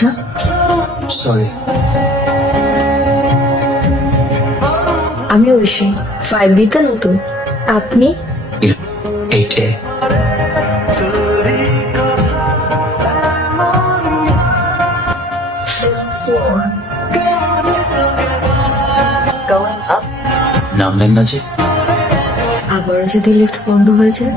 লিফটটা? Sorry. আমি Oishi, 5D তে নতুন। আপনি? 8A। Going up. নামলেন না যে? আবারও যদি লিফট বন্ধ হয়ে যায়?